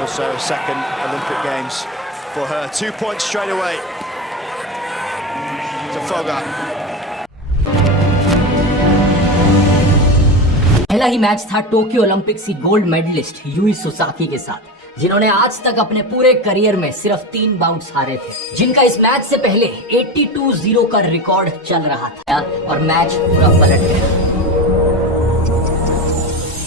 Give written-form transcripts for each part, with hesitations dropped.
Also a second Olympic Games for her. 2 points straight away to Fogart. पहला ही match था Tokyo Olympics की gold medallist Yui सोसाकी के साथ, जिन्होंने आज तक अपने पूरे करियर में सिर्फ 3 बाउट्स हारे थे, जिनका इस मैच से पहले 82-0 का रिकॉर्ड चल रहा था और मैच पूरा पलट गया।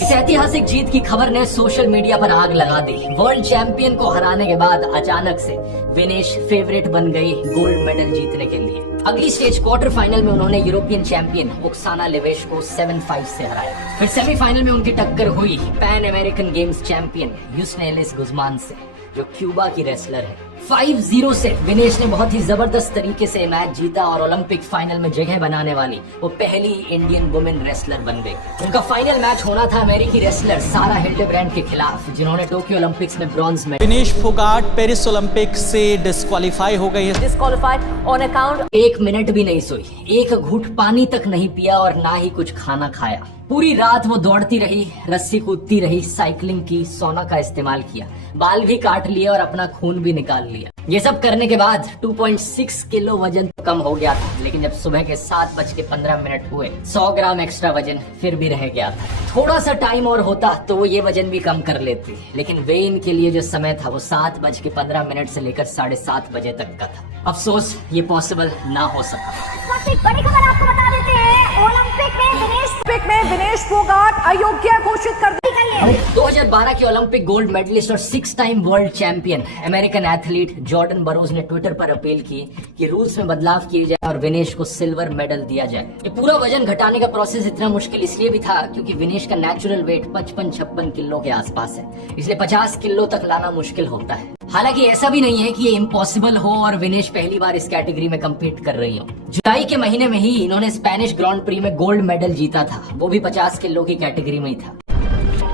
इस ऐतिहासिक जीत की खबर ने सोशल मीडिया पर आग लगा दी। वर्ल्ड चैंपियन को हराने के बाद अचानक से विनेश फेवरेट बन गई गोल्ड मेडल जीतने के लिए। अगली स्टेज क्वार्टर फाइनल में उन्होंने यूरोपियन चैंपियन ओक्साना लेवेश को 7-5 से हराया। फिर सेमीफाइनल में उनकी टक्कर हुई Pan American Games champion Yusneylis Guzman से, जो क्यूबा की रेसलर है। 5-0 से विनेश ने बहुत ही जबरदस्त तरीके से मैच जीता और ओलंपिक फाइनल में जगह बनाने वाली वो पहली इंडियन वुमेन रेसलर बन गई। उनका फाइनल मैच होना था अमेरिकी रेसलर सारा हिल्डेब्रैंड के खिलाफ, जिन्होंने टोक्यो ओलंपिक्स में bronze medal. Vinesh Phogat Paris Olympic से डिस्क्वालीफाई हो गई है। Disqualified on account. 1 मिनट भी नहीं सोई, एक घूंट पानी तक नहीं पिया और ना ही कुछ खाना खाया। पूरी रात वो दौड़ती रही, रस्सी कूदती रही, साइकिलिंग की, सोना का इस्तेमाल किया, बाल भी काट लिए और अपना खून भी निकाल लिया। ये सब करने के बाद 2.6 किलो वजन कम हो गया था, लेकिन जब सुबह के 7:15 हुए 100 ग्राम एक्स्ट्रा वजन फिर भी रह गया था। थोड़ा सा टाइम और होता तो वो ये वजन भी कम कर लेती, लेकिन वे इनके लिए जो समय था वो 7:15 से लेकर 7:30 बजे तक का था। अफसोस ये पॉसिबल ना हो सका। एक बड़ी खबर आपको बता देते हैं, ओलंपिक में विनेश फोगाट अयोग्य घोषित कर दी गई है। 2012 के ओलंपिक गोल्ड मेडलिस्ट और 6 time world champion American athlete Jordan Burroughs ने ट्विटर पर अपील की कि रूल्स में बदलाव किए जाए और विनेश को सिल्वर मेडल दिया जाए। ये पूरा वजन घटाने का प्रोसेस इतना मुश्किल इसलिए भी था क्योंकि विनेश का नेचुरल वेट 55-56 किलो के आसपास है, इसलिए 50 किलो तक लाना मुश्किल होता है। हालांकि ऐसा भी नहीं है कि ये इम्पॉसिबल हो और विनेश पहली बार इस कैटेगरी में कम्पीट कर रही हो। जुलाई के महीने में ही इन्होंने स्पेनिश ग्रांड प्री में गोल्ड मेडल जीता था, वो भी 50 किलो की कैटेगरी में ही था।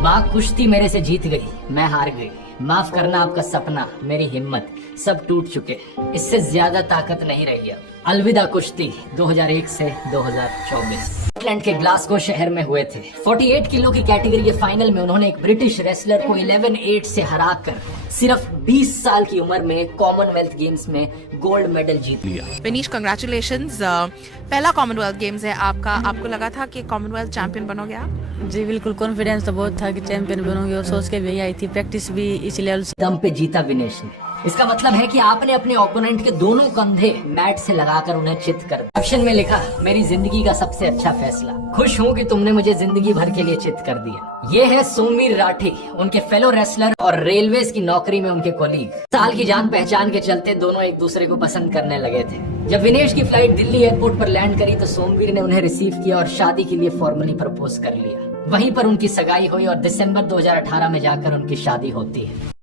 माँ कुश्ती मेरे से जीत गई, मैं हार गई, माफ करना आपका सपना, मेरी हिम्मत, सब टूट चुके, इससे ज्यादा ताकत नहीं रही अब। अलविदा कुश्ती 2001 से 2024 स्कॉटलैंड के ग्लासगो शहर में हुए थे। 48 किलो की कैटेगरी के फाइनल में उन्होंने एक ब्रिटिश रेसलर को 11-8 से हराकर सिर्फ 20 साल की उम्र में कॉमनवेल्थ गेम्स में गोल्ड मेडल जीत लिया। विनीश कांग्रेचुलेशंस, पहला कॉमनवेल्थ गेम्स है आपका। आपको लगा था कि कॉमनवेल्थ चैंपियन बनोगे आप? जी बिल्कुल, कॉन्फिडेंस तो बहुत था कि चैंपियन बनूंगी और सोच के भी आई थी, प्रैक्टिस भी इस लेवल से दम पे जीता विनेश ने। इसका मतलब है कि आपने अपने ओपोनेंट के दोनों कंधे मैट से लगाकर उन्हें चित कर दिया। कैप्शन में लिखा, मेरी जिंदगी का सबसे अच्छा फैसला, खुश हूँ कि तुमने मुझे जिंदगी भर के लिए चित कर दिया। ये है सोमवीर राठी, उनके फेलो रेसलर और रेलवेज की नौकरी में उनके कोलीग। साल की जान पहचान के चलते दोनों एक दूसरे को पसंद करने लगे थे। जब विनेश की फ्लाइट दिल्ली एयरपोर्ट पर लैंड करी तो सोमवीर ने उन्हें रिसीव किया और शादी के लिए फॉर्मली प्रपोज कर लिया। वहीं पर उनकी सगाई हुई और दिसंबर 2018 में जाकर उनकी शादी होती है।